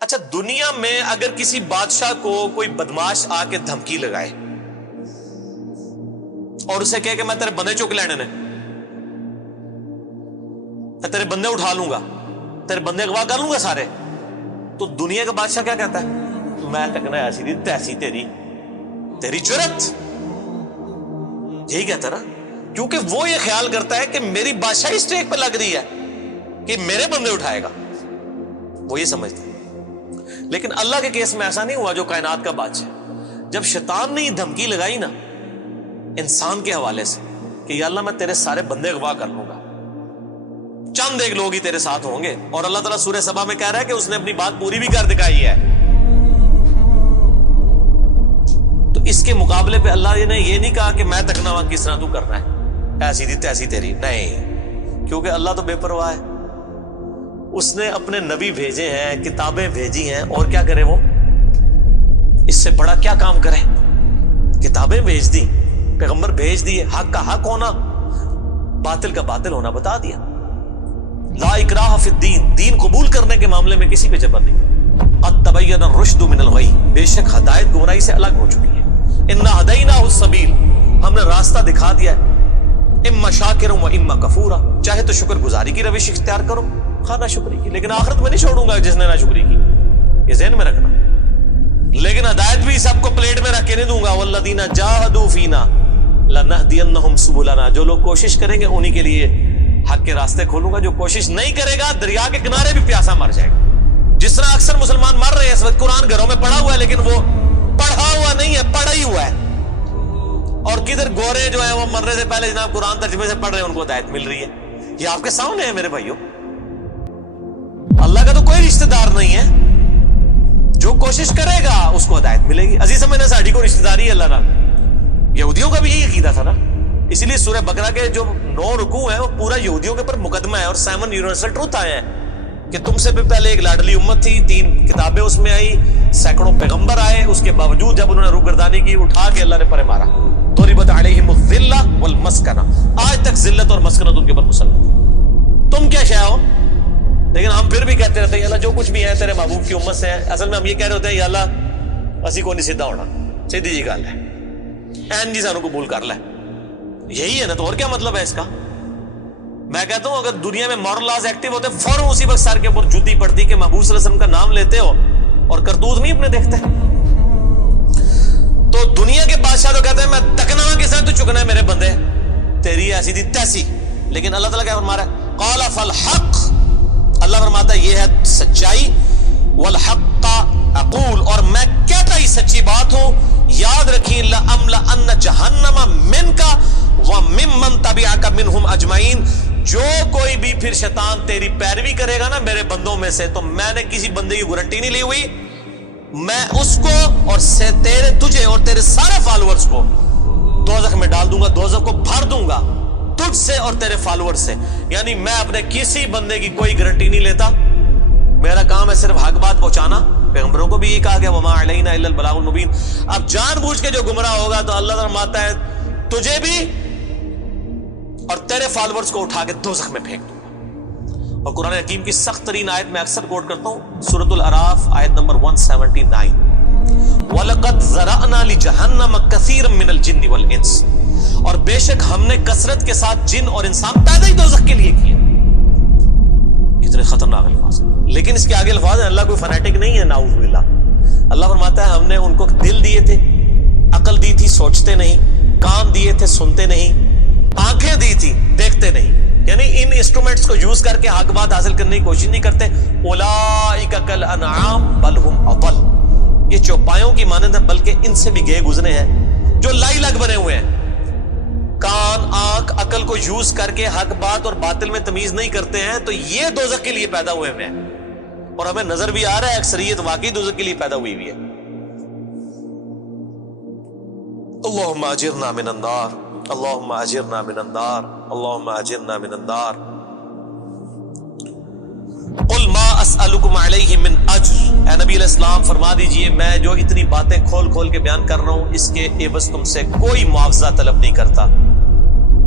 اچھا، دنیا میں اگر کسی بادشاہ کو کوئی بدماش آ کے دھمکی لگائے اور اسے کہے کہ میں تیرے بندے چک لینے نے، میں تیرے بندے اٹھا لوں گا، تیرے بندے اغوا کر لوں گا سارے، تو دنیا کا بادشاہ کیا کہتا ہے؟ میں تکنا ایسی دی تیسی تیری جرت، یہی کہتا نا، کیونکہ وہ یہ خیال کرتا ہے کہ میری بادشاہی اسٹیک پہ لگ رہی ہے کہ میرے بندے اٹھائے گا، وہ یہ سمجھتا ہے۔ لیکن اللہ کے کیس میں ایسا نہیں ہوا جو کائنات کا بادشاہ، جب شیطان نے یہ دھمکی لگائی نا انسان کے حوالے سے کہ یا اللہ میں تیرے سارے بندے اغوا کر لوں گا، چند ایک لوگ ہی تیرے ساتھ ہوں گے، اور اللہ تعالیٰ سورہ سبا میں کہہ رہا ہے کہ اس نے اپنی بات پوری بھی کر دکھائی ہے، تو اس کے مقابلے پہ اللہ نے یہ نہیں کہا کہ میں تکنا وہاں کس طرح تو کرنا ہے ایسی دی تیسی تیری، نہیں، کیونکہ اللہ تو بے پرواہ ہے، اس نے اپنے نبی بھیجے ہیں، کتابیں بھیجی ہیں، اور کیا کرے وہ؟ اس سے بڑا کیا کام کرے؟ کتابیں بھیج دی، پیغمبر بھیج دیے، حق کا حق ہونا، باطل کا باطل ہونا بتا دیا۔ لا اکراہ فی الدین، دین قبول کرنے کے معاملے میں کسی پہ جبر نہیں۔ قد تبین الرشد من الغی، بے شک ہدایت گمراہی سے الگ ہو چکی ہے۔ انا ہدیناہ السبیل، ہم نے راستہ دکھا دیا ہے، اما شاکرا و اما کفورا، چاہے تو شکر گزاری کی روش اختیار کرو، خواہ نہ شکری کی، لیکن آخرت میں نہیں چھوڑوں گا جس نے نہ شکری کی، یہ ذہن میں رکھنا۔ لیکن ہدایت بھی سب کو پلیٹ میں رکھ کے نہیں دوں گا، والذین جاہدوا فینا لنہدینہم سبلنا، جو لوگ کوشش کریں گے انہی کے لیے حق کے راستے کھولوں گا، جو کوشش نہیں کرے گا دریا کے کنارے بھی پیاسا مر جائے گا۔ جس طرح اکثر مسلمان مر رہے ہیں اس وقت، قرآن گھروں میں پڑھا ہوا ہے لیکن وہ پڑھا ہوا نہیں ہے، پڑھا ہی ہوا ہے، اور کدھر گورے جو ہیں وہ مرنے سے پہلے جناب قرآن ترجمے سے پڑھ رہے ہیں، ان کو ہدایت مل رہی ہے۔ یہ آپ کے سامنے ہے میرے بھائیوں، اللہ کا تو کوئی رشتہ دار نہیں ہے، جو کوشش کرے گا اس کو ہدایت ملے گی۔ عزیز سمجھنا، ساڑھی کو رشتہ داری ہے اللہ نہ، یہودیوں کا بھی یہی عقیدہ تھا نا، اس لیے سورہ بقرہ کے جو 9 رکوع ہیں وہ پورا یہودیوں کے اوپر مقدمہ ہے، اور 7 یونیورسل ٹروتھ آئے ہیں کہ تم سے بھی پہلے ایک لاڈلی امت تھی، 3 کتابیں اس میں آئی، سینکڑوں پیغمبر آئے، اس کے باوجود جب انہوں نے روگردانی کی اٹھا کے اللہ نے پرے مارا۔ ضربت علیہم الذلہ والمسکنہ، آج تک ذلت اور مسکنت ان کے اوپر مسلط، تم کیا شے ہو؟ لیکن ہم پھر بھی کہتے رہتے ہیں یا اللہ جو کچھ بھی ہے تیرے محبوب کی امت سے ہے۔ اصل میں ہم یہ کہہ رہے ہوتے ہیں یا اللہ اسی کو نہیں سیدھا ہونا، سیدھی جی گل ہے، این جی سانو قبول کر لے، یہی ہے نا، تو اور کیا مطلب ہے اس کا؟ میں کہتا ہوں اگر دنیا میں مورل لاز ایکٹیو ہوتے فوراً اسی وقت سر کے اوپر جوتی پڑتی کہ محبوب صلی اللہ علیہ وسلم کا نام لیتے ہو اور کرتوت نہیں اپنے دیکھتے۔ تو دنیا کے بادشاہ تو کہتے ہیں میں تکنا کے ساتھ تو چکنا ہے میرے بندے، تیری ایسی دی تیسی، لیکن اللہ تعالیٰ کیا فرما رہا ہے؟ قال فالحق، اللہ فرماتا ہے یہ ہے سچائی، والحق اقول، اور میں کہتا ہی سچی بات ہوں، یاد رکھیں لأملأن جہنم منک وممن تبعک منہم اجمعین، جو کوئی بھی پھر شیطان تیری پیروی کرے گا نا میرے بندوں میں سے، تو میں نے کسی بندے کی گارنٹی نہیں لی ہوئی، میں اس کو اور تجھے اور تیرے سارے فالوورز کو دوزخ میں ڈال دوں گا، دوزخ کو بھر دوں گا تجھ سے اور تیرے فالوور سے۔ یعنی میں اپنے کسی بندے کی کوئی گارنٹی نہیں لیتا، میرا کام ہے صرف حق بات پہنچانا، پیغمبروں کو بھی یہ کہا گیا وما علینا الا البلاغ المبین۔ اب جان بوجھ کے جو گمراہ ہوگا تو اللہ فرماتا ہے تجھے بھی اور تیرے فالوورز کو اٹھا کے دوزخ میں پھینک دوں گا۔ اور قرآن حکیم کی سخت ترین آیت میں اکثر کوٹ کرتا ہوں، سورۃ الاعراف آیت نمبر 179، وَلَقَدْ ذَرَأْنَا لِجَهَنَّمَ كَثِيرًا مِنَ الْجِنِّ وَالْإِنسِ، اور بے شک ہم نے کثرت کے ساتھ جن اور انسان پیدا ہی دوزخ کے لیے کیے۔ کتنے خطرناک الفاظ ہیں، لیکن اس کے آگے الفاظ ہیں، اللہ کوئی فنیٹک نہیں ہے، نعوذ باللہ۔ اللہ فرماتا ہے ہم نے ان کو دل دیے تھے، عقل دی تھی سوچتے نہیں، کان دیے تھے سنتے نہیں، آنکھیں دی تھی دیکھتے نہیں، یعنی ان انسٹرومنٹس کو یوز کر کے حق بات حاصل کرنے کی کوشش نہیں کرتے۔ اولئک کالانعام بل ہم اضل، یہ چوپایوں کی مانند ہے بلکہ ان سے بھی گئے گزرے ہیں، جو لائی لگ بنے ہوئے ہیں، کان آنکھ عقل کو یوز کر کے حق بات اور باطل میں تمیز نہیں کرتے ہیں، تو یہ دوزخ کے لیے پیدا ہوئے ہیں، اور ہمیں نظر بھی آ رہا ہے اکثریت واقعی دوزخ کے لیے پیدا ہوئی ہوئی ہے۔ اللہم اجرنا من النار، اللہم اجرنا من النار، اللہم اجرنا من النار۔ قل ما اسألکم علیہ من اجر، اے نبی علیہ السلام فرما دیجئے میں جو اتنی باتیں کھول کھول کے بیان کر رہا ہوں اس کے عوض تم سے کوئی معاوضہ طلب نہیں کرتا۔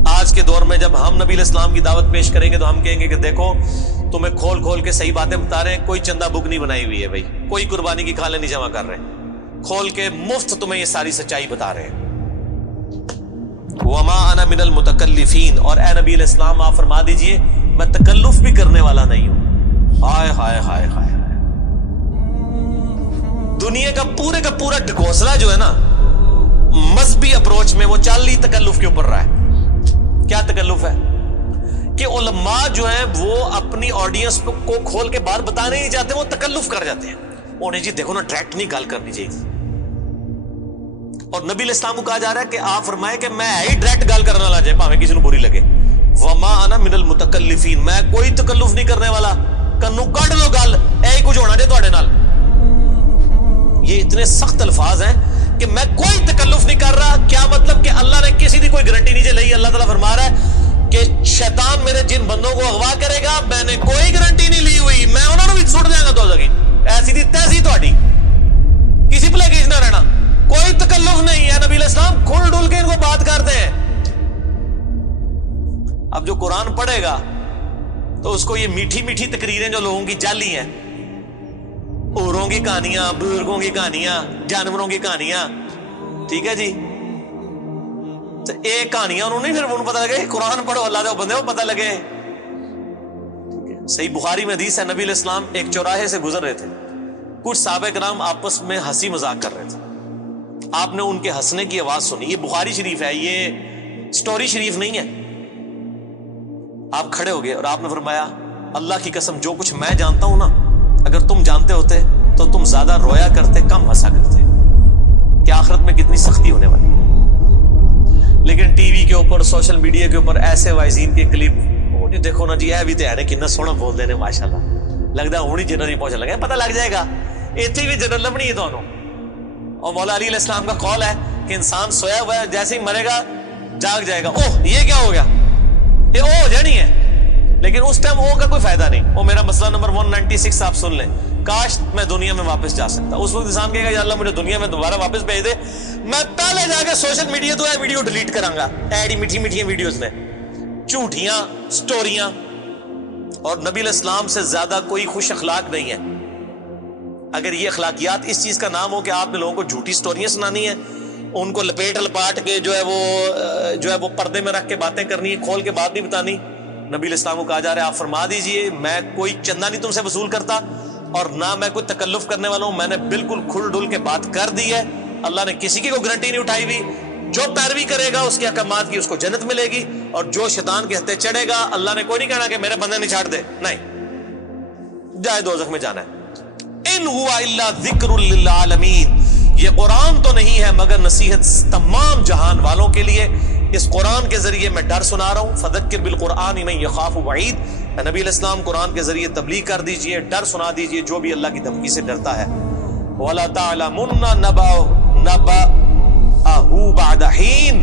آج کے دور میں جب ہم نبی علیہ السلام کی دعوت پیش کریں گے تو ہم کہیں گے کہ دیکھو تمہیں کھول کھول کے صحیح باتیں بتا رہے ہیں. کوئی چندہ بک نہیں بنائی ہوئی ہے بھائی, کوئی قربانی کی کھالیں نہیں جمع کر رہے ہیں, کھول کے مفت تمہیں یہ ساری سچائی بتا رہے ہیں. وما انا من المتکلفین, اور اے نبی علیہ السلام آپ فرما دیجئے میں تکلف بھی کرنے والا نہیں ہوں. ہائے ہائے ہائے ہائے, دنیا کا پورا ڈھکوسلا جو ہے نا مذہبی اپروچ میں وہ چل ہی تکلف کے اوپر رہا ہے. کیا تکلف ہے کہ علماء جو ہیں وہ اپنی آڈینس کو کھول کے بات بتانے نہیں چاہتے, وہ تکلف کر جاتے ہیں. انہیں جی دیکھو نا ڈائریکٹ نہیں گال کرنی چاہیے. اور نبی علیہ السلام کو کہا جا رہا ہے کہ آپ فرمائے کہ میں ہی ڈائریکٹ گال کرنا لا جائے پاویں کسی کو بری لگے. وما انا من المتکلفین, میں کوئی تکلف نہیں کرنے والا. کنو کڈ لو گل, اے کچھ ہونا جے تواڈے نال. یہ اتنے سخت الفاظ ہیں کہ میں کوئی تکلف نہیں کر رہا. کیا مطلب کہ اللہ نے کسی دی کوئی گارنٹی نہیں لئی. اللہ تعالیٰ فرما رہا ہے کہ شیطان میرے جن بندوں کو اغوا کرے گا, میں نے کوئی گارنٹی نہیں لی ہوئی, میں انہوں نے بھی چھوڑ دیا گا. تو ایسی دی تیسی تہاڈی, کسی پلے کیس نہ رہنا, کوئی تکلف نہیں ہے. نبی علیہ السلام کھل ڈل کے ان کو بات کرتے ہیں. اب جو قرآن پڑھے گا تو اس کو یہ میٹھی میٹھی تقریریں جو لوگوں کی جعلی ہیں, اوروں کی کہانیاں, بزرگوں کی کہانیاں, جانوروں کی کہانیاں, ٹھیک ہے جی, تو ایک کہانیاں انہوں نے پھر انہوں پتہ لگے. قرآن پڑھو اللہ دے بندے کو پتہ لگے. صحیح بخاری میں حدیث ہے, نبی علیہ السلام ایک چوراہے سے گزر رہے تھے. کچھ صحابہ کرام آپس میں ہنسی مذاق کر رہے تھے. آپ نے ان کے ہنسنے کی آواز سنی. یہ بخاری شریف ہے, یہ سٹوری شریف نہیں ہے. آپ کھڑے ہو گئے اور آپ نے فرمایا اللہ کی قسم جو کچھ میں جانتا ہوں نا, اگر تم جانتے ہوتے تو تم زیادہ رویا کرتے, کم ہنسا کرتے. کہ آخرت میں کتنی سختی ہونے والی ہے. لیکن ٹی وی کے اوپر, سوشل میڈیا کے اوپر ایسے وائزین کے کلپ, وہ نہیں دیکھو نا جی, اے بھی تے ہے کتنا سونا بول دے نے ماشاءاللہ, لگدا ہونی جنرل ہی پہنچ لگا, پتہ لگ جائے گا ایتھے بھی جنرل لبنی ہے دونوں. اور مولا علی علیہ السلام کا قول ہے کہ انسان سویا ہوا ہے, جیسے ہی مرے گا جاگ جائے گا. اوہ یہ کیا ہو گیا, یہ او ہو جانی ہے, لیکن اس ٹائم او کا کوئی فائدہ نہیں. وہ میرا مسئلہ نمبر 196 آپ سن لیں. کاش میں دنیا میں واپس جا سکتا. اس وقت انسان کہے گا یا اللہ مجھے دنیا میں دوبارہ واپس بھیج دے, میں پہلے جا کے سوشل میڈیا تو یہ ویڈیو ڈیلیٹ کراں گا. ایڈی میٹھی میٹھی ویڈیوز نے, جھوٹیاں سٹوریاں. اور نبی علیہ السلام سے زیادہ کوئی خوش اخلاق نہیں ہے. اگر یہ اخلاقیات اس چیز کا نام ہو کہ آپ نے لوگوں کو جھوٹی سٹوریاں سنانی ہے, ان کو لپیٹ لپاٹ کے جو ہے وہ پردے میں رکھ کے باتیں کرنی ہے, کھول کے بات نہیں بتانی. نبی علیہ السلام کو کہا جا رہا ہے آپ فرما دیجئے میں کوئی چندہ نہیں تم سے وصول کرتا, اور نہ میں کوئی تکلف کرنے والا ہوں. میں نے بالکل کھل ڈل کے بات کر دی ہے. اللہ نے کسی کی کوئی گارنٹی نہیں اٹھائی ہوئی. جو پیروی کرے گا اس کے احکامات کی اس کو جنت ملے گی, اور جو شیطان کے ہتھے چڑھے گا اللہ نے کوئی نہیں کہنا کہ میرے بندے نہیں چھاڑ دے, نہیں جائے دوزخ میں جانا ہے. ان ہوا الا ذکر للعالمین, یہ قرآن تو نہیں ہے مگر نصیحت تمام جہان والوں کے لیے. اس قرآن کے ذریعے میں ڈر سنا رہا ہوں. فذکر بالقرآن من یخاف وعید, نبی علیہ السلام قرآن کے ذریعے تبلیغ کر دیجئے, ڈر سنا دیجئے جو بھی اللہ کی دھمکی سے ڈرتا ہے. وَلَا تَعْلَمُنَّ نَبَأَهُ بَعْدَ حِينٍ,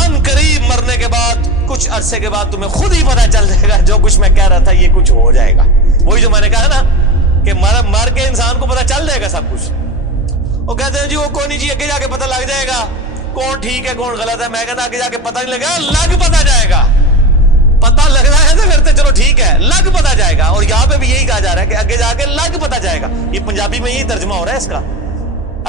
ان قریب مرنے کے بعد کچھ عرصے کے بعد تمہیں خود ہی پتہ چل جائے گا جو کچھ میں کہہ رہا تھا یہ کچھ ہو جائے گا. وہی جو میں نے کہا نا کہ مر کے انسان کو پتہ چل جائے گا سب کچھ. وہ کہتے ہیں جی وہ کوئی نہیں جی, آگے جا کے پتہ لگ جائے گا کون ٹھیک ہے کون غلط ہے. میں کہتا آگے جا کے پتہ نہیں لگا, لگ پتہ جائے گا. پتہ لگ رہا ہے تو پھر تو چلو ٹھیک ہے, لگ پتہ جائے گا. اور یہاں پہ بھی یہی کہا جا رہا ہے کہ آگے جا کے لگ پتہ جائے گا. یہ پنجابی میں یہی ترجمہ ہو رہا ہے اس کا,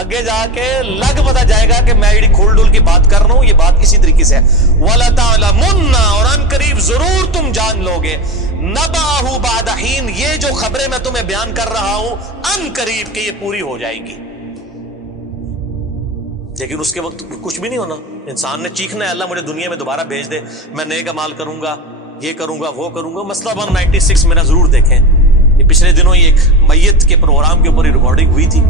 آگے جا کے لگ پتہ جائے گا کہ میں یہ کھول ڈول کی بات کر رہا ہوں, یہ بات اسی طریقے سے ہے. وَلَا تَعْلَمُنَّ, اور ان قریب ضرور تم جان لوگے, نَبَأَهُ بَعْدَ حِينٍ, یہ جو خبریں میں تمہیں بیان کر رہا ہوں ان قریب کہ یہ پوری ہو جائے گی. لیکن اس کے وقت کچھ بھی نہیں ہونا. انسان نے چیخنا ہے اللہ مجھے دنیا میں دوبارہ بھیج دے, میں نیک اعمال کروں گا, یہ کروں گا, وہ کروں گا. مسئلہ 196 میرا ضرور دیکھیں. یہ پچھلے دنوں یہ ایک میت کے پروگرام کے اوپر ریکارڈنگ ہوئی تھی,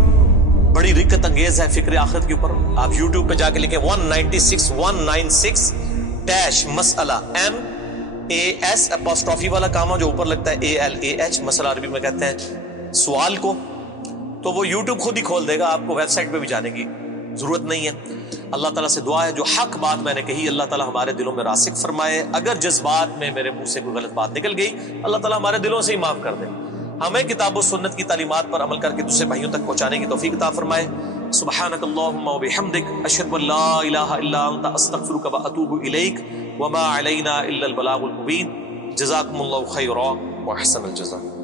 بڑی رکت انگیز ہے فکر آخرت کے اوپر. آپ یوٹیوب پہ جا کے لکھیں 196 مسئلہ, MAS اپوسٹرافی والا کام جو اوپر لگتا ہے ALAH, مسئلہ عربی میں کہتے ہیں سوال کو. تو وہ یوٹیوب خود ہی کھول دے گا, آپ کو ویب سائٹ پہ بھی جانے کی ضرورت نہیں ہے. اللہ تعالیٰ سے دعا ہے جو حق بات میں نے کہی اللہ تعالیٰ ہمارے دلوں میں راسخ فرمائے. اگر جذبات میں میرے منہ سے کوئی غلط بات نکل گئی اللہ تعالیٰ ہمارے دلوں سے ہی معاف کر دے. ہمیں کتاب و سنت کی تعلیمات پر عمل کر کے دوسرے بھائیوں تک پہنچانے کی توفیق عطا فرمائے. سبحانک اللہم و بحمدک, اشہد ان لا الہ الا انت, استغفرک و اتوب الیک, وما علینا الا البلاغ المبین. جزاکم اللہ خیرا. واحسن الجزاء.